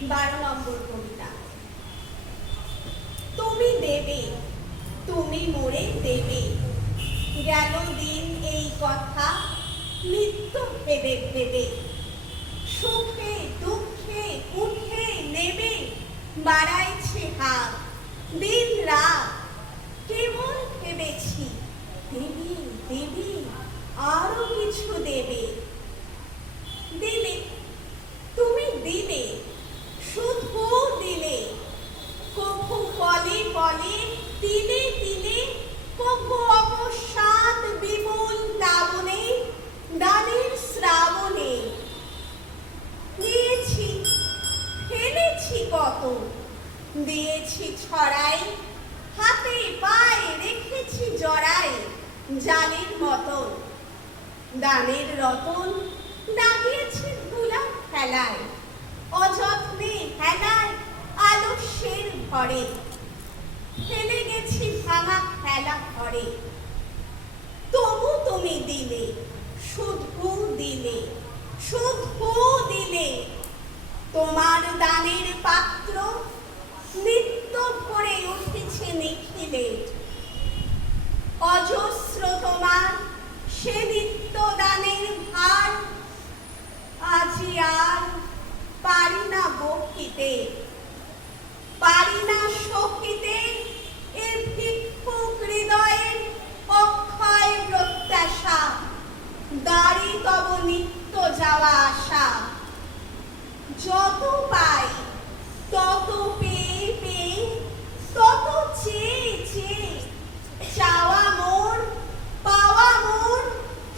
12 নম্বর কবিতা। তুমি দেবে, তুমি মোরে দেবে, গেল দিন এই কথা নিত্য ভেবে ভেবে, সুখে দুঃখে উঠে নেবে বাড়াইছে হাত, দিন রাত কেবল ভেবেছি দেবে দেবে আরো কিছু দেবে। দিলে, তুমি দিলে, শুধু দিলে, কভু বলে বলে তিলে তিলে, কভু অবসাদ বিমূল লাবণে দানের শ্রাবণে। দিয়েছি, ফেলেছি কত, দিয়েছি ছড়াই, হাতে পায়ে রেখেছি জড়াই জালের মতন। দানের রতন দাগিয়েছে ধুলা ফেলায়, অযত্নে হেলায় আলস্যের ভরে, ফেলে গেছি ভাঙা ফেলা ঘরে। তবু তুমি দিলে, শুধু দিলে, শুধু দিলে, তোমার দানের পাত্র নিত্য ভরে উঠেছে নিখিলে। অজস্র তোমার সে নিত্য দানের ভার, আজি আর পারি না বকিতে, পারি না সকিতে এ ভিক্ষুক হৃদয়ের অক্ষয় প্রত্যাশা, দাঁড়ি তব নিত্য যাওয়া আসা। যত পাই তত পেয়ে পেয়ে, তত চেয়ে চেয়ে, চাওয়া মোর পাওয়া মোর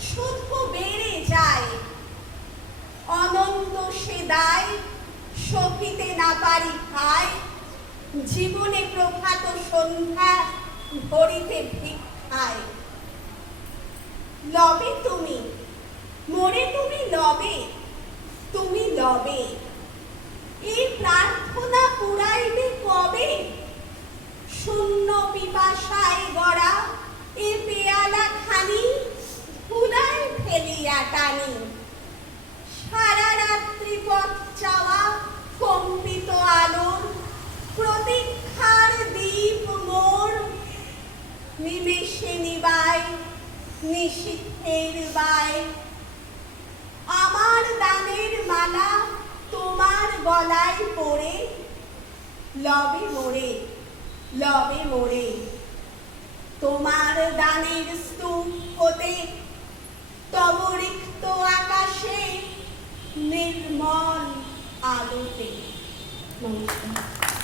শুধু বেড়ে যায়। অনন্ত সে দায় সহিতে না পারি ভাই, জীবনে প্রভাত সন্ধ্যা ভরিতে ভিক্ষায়। লবে তুমি, মোরে তুমি লবে, তুমি লবে, এই প্রার্থনা পুরাইবে কবে? শূন্য পিপাসায় গড়া এ পেয়ালা খানি ধুলায় ফেলিয়া টানি। সারা রাত্রি পথ চাওয়া কম্পিত আলোর প্রতীক্ষার দীপ মোর, নিমেষে নিবায় নিশীথের বায়। আমার দানের মালা তোমার গলায় পড়ে, লবে মোরে, লবে মোরে, তোমার দানের স্তূপ হতে তব রিক্ত আকাশে নির্মল আলোতে। নমস্কার।